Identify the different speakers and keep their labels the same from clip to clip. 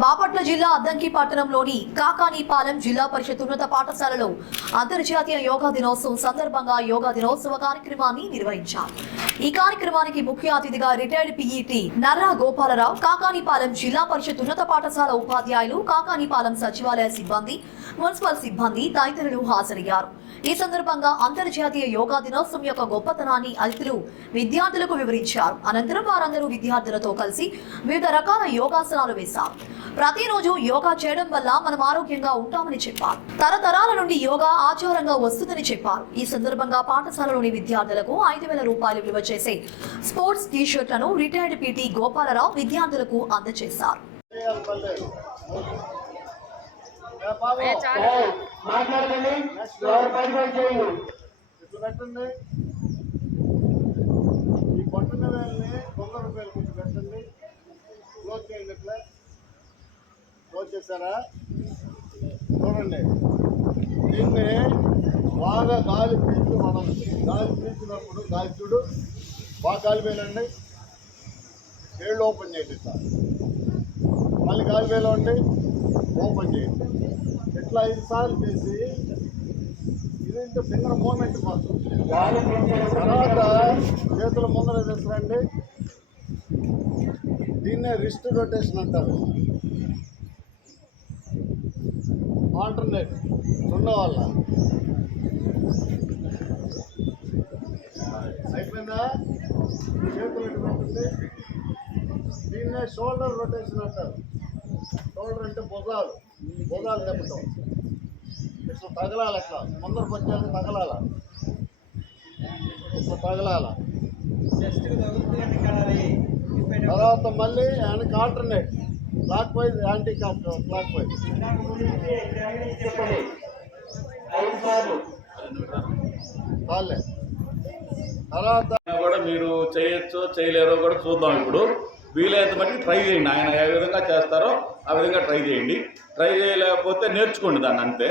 Speaker 1: బాబా నల్గొండ జిల్లా అద్దంకి పట్టణంలోని కాకానీపాలెం జిల్లా పరిషత్ ఉన్నత పాఠశాలలో అంతర్జాతీయ యోగా దినోత్సవం సందర్భంగా యోగా దినోత్సవ కార్యక్రమాన్ని నిర్వహించారు. ఈ కార్యక్రమానికి ముఖ్య అతిథిగా రిటైర్డ్ పీఈటీ నర్రా గోపాలరావు కాకానీపాలెం జిల్లా పరిషత్ ఉన్నత పాఠశాల ఉపాధ్యాయులు కాకానీపాలెం సచివాలయ సిబ్బంది మున్సిపల్ సిబ్బంది తదితరులు హాజరయ్యారు. ఈ సందర్భంగా అంతర్జాతీయ యోగా దినోత్సవం యొక్క గొప్పతనాన్ని అతిథులు విద్యార్థులకు వివరించారు. అనంతరం వారందరూ విద్యార్థులతో కలిసి వివిధ రకాల యోగాసనాలు వేశారు. ప్రతిరోజు యోగా చేయడం వల్ల మనం ఆరోగ్యంగా ఉంటామని చెప్పారు. తరతరాల నుండి యోగా ఆచారంగా వస్తుందని చెప్పారు. ఈ సందర్భంగా పాఠశాలలోని విద్యార్థులకు ఐదు వేల రూపాయలు విలువ చేసే స్పోర్ట్స్ టీ షర్ట్లను రిటైర్డ్ పీటీ గోపాలరావు విద్యార్థులకు అందజేశారు.
Speaker 2: మాట్లాడండి
Speaker 3: క్లోజ్ చూడండి. దీన్ని బాగా గాలి పీల్చి మనం గాలి పీల్చినప్పుడు గాలి చూడు బాగా గాలి వేలండి ఏళ్ళు ఓపెన్ చేయండి మళ్ళీ గాలి వేలండి ఓపెన్ చేయండి. ఇట్లా ఐదు సార్లు చేసి? ఇదేంటి ఫింగర్ మూమెంట్ కోసం
Speaker 2: గాలి
Speaker 3: తర్వాత చేతుల ముందర తీసుకురండి. దీన్నే రిస్ట్ రొటేషన్ అంటారు. ఆల్టర్నేట్ వాళ్ళ. అయిపోయిందా? చేతులు పెట్టండి దీన్నే షోల్డర్ రొటేషన్ అంటారు. షోల్డర్ అంటే భుజాలు భుజాలు తిప్పటం. ఇట్లా తగలాలి అట్లా. ముందరకు వచ్చేది తగలాల? ఇట్లా తగలాల? తర్వాత మళ్ళీ వెనక alternate. Clockwise anti clock clockwise.
Speaker 2: చెప్పండి
Speaker 3: చాలే తర్వాత
Speaker 4: కూడా మీరు చేయొచ్చో చేయలేరో కూడా చూద్దాం ఇప్పుడు. వీలైనంత మటుకు ట్రై చేయండి. ఆయన ఏ విధంగా చేస్తారో ఆ విధంగా ట్రై చేయండి. ట్రై చేయలేకపోతే నేర్చుకోండి దాన్ని అంతే.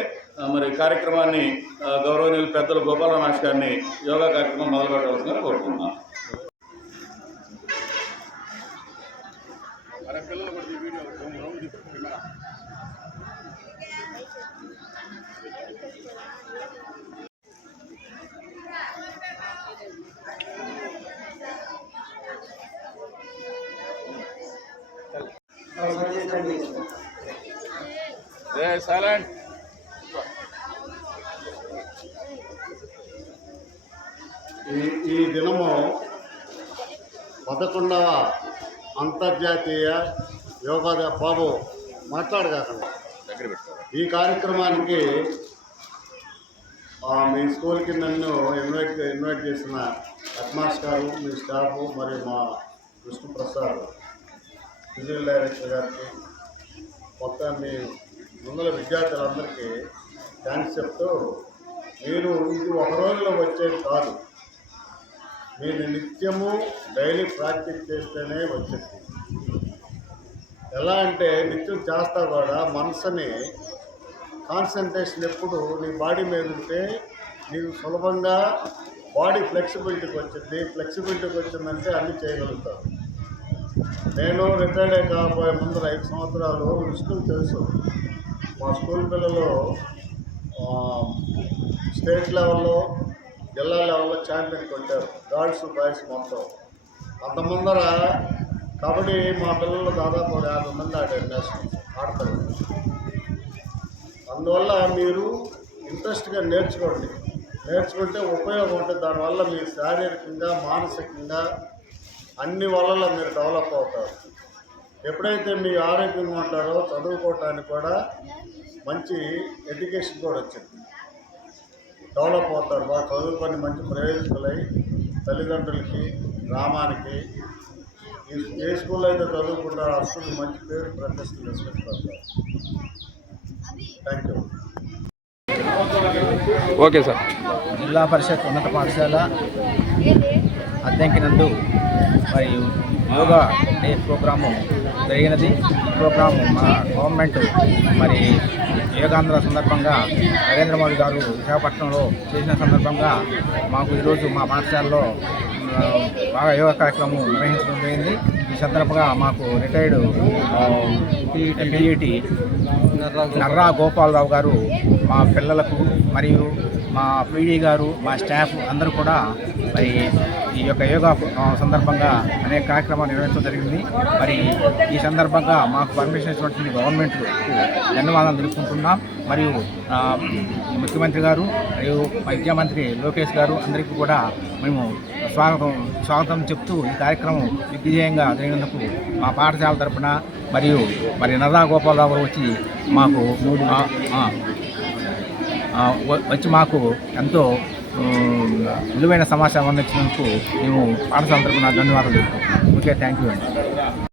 Speaker 4: మరి కార్యక్రమాన్ని గౌరవనీయులు పెద్దలు గోపాల మాస్టర్ గారిని యోగా కార్యక్రమం మొదలుపెట్టవలసిందని కోరుకుంటున్నాను సైలెంట్
Speaker 3: ఈ ఈ దినము పదకొండవ అంతర్జాతీయ యోగా బాబు మాట్లాడగాకండి
Speaker 4: పెట్టుకోవాలి
Speaker 3: ఈ కార్యక్రమానికి మీ స్కూల్కి నన్ను ఇన్వైట్ ఇన్వైట్ చేసిన హెడ్మాస్టర్ గారు మీ స్టాఫ్ మరియు మా విష్ణుప్రసాద్ ఫిజికల్ డైరెక్టర్ గారికి మొత్తం మీ ముందల విద్యార్థులందరికీ థ్యాంక్స్ చెప్తూ మీరు ఇది ఒక రోజులో వచ్చేది కాదు. మీరు నిత్యము డైలీ ప్రాక్టీస్ చేస్తేనే వచ్చింది. ఎలా అంటే నిత్యం చేస్తా కూడా మనసుని కాన్సన్ట్రేషన్ ఎప్పుడు నీ బాడీ మీద ఉంటే నీకు సులభంగా బాడీ ఫ్లెక్సిబిలిటీకి వచ్చింది. ఫ్లెక్సిబిలిటీకి వచ్చిందంటే అన్నీ చేయగలుగుతావు. నేను రిటైర్డ్ అయ్యి కాకపోయే ముందర ఐదు సంవత్సరాలు విష్ణుకు తెలుసు. మా స్కూల్ పిల్లలు స్టేట్ లెవెల్లో జిల్లా లెవెల్లో ఛాంపియన్ కొట్టారు. గర్ల్స్ బాయ్స్ మొత్తం. అంత ముందర కబడ్డీ మా పిల్లలు దాదాపు ఒక యాభై మంది ఆడారు నేషనల్ ఆడతారు. అందువల్ల మీరు ఇంట్రెస్ట్గా నేర్చుకోండి. నేర్చుకుంటే ఉపయోగం ఉంటుంది. దానివల్ల మీ శారీరకంగా మానసికంగా అన్ని వల్ల మీరు డెవలప్ అవుతారు. ఎప్పుడైతే మీ ఆరోగ్యంగా ఉంటారో చదువుకోవటానికి కూడా మంచి ఎడ్యుకేషన్ కూడా వచ్చింది. డెవలప్ అవుతారు. బాగా చదువుకొని మంచి ప్రయోజకులై తల్లిదండ్రులకి గ్రామానికి ఈ ఏ స్కూల్లో అయితే చదువుకుంటారో ఆ స్కూల్ మంచి పేరు ప్రతిష్టలు తీసుకొస్తారు. Thank you
Speaker 5: okay sir.
Speaker 6: జిల్లా పరిషత్ ఉన్నత పాఠశాల. అద్దెంకి మరియు యోగా డే ప్రోగ్రాము జరిగినది. ఈ ప్రోగ్రాము మన గవర్నమెంట్ మరి యోగాంధ్ర సందర్భంగా నరేంద్ర మోడీ గారు విశాఖపట్నంలో చేసిన సందర్భంగా మాకు ఈరోజు మా పాఠశాలలో బాగా యోగా కార్యక్రమం నిర్వహించడం జరిగింది. ఈ సందర్భంగా మాకు రిటైర్డ్ పిఈటి నర్రా గోపాలరావు గారు మా పిల్లలకు మరియు మా పీడీ గారు మా స్టాఫ్ అందరూ కూడా మరి ఈ యొక్క యోగా సందర్భంగా అనేక కార్యక్రమాలు నిర్వహించడం జరిగింది. మరి ఈ సందర్భంగా మాకు పర్మిషన్ ఇచ్చినటువంటి గవర్నమెంట్కు ధన్యవాదాలు తెలుపుకుంటున్నాం. మరియు ముఖ్యమంత్రి గారు మరియు విద్యామంత్రి లోకేష్ గారు అందరికీ కూడా మేము స్వాగతం స్వాగతం చెప్తూ ఈ కార్యక్రమం దిగ్విజయంగా జరిగినందుకు మా పాఠశాల తరపున మరియు మరి నర్రా గోపాలరావు గారు వచ్చి మాకు వచ్చి మాకు ఎంతో విలువైన సమాచారం అందించినందుకు మేము పాఠశాల తరపున ధన్యవాదాలు చెప్తాం ఓకే థ్యాంక్ యూ అండి.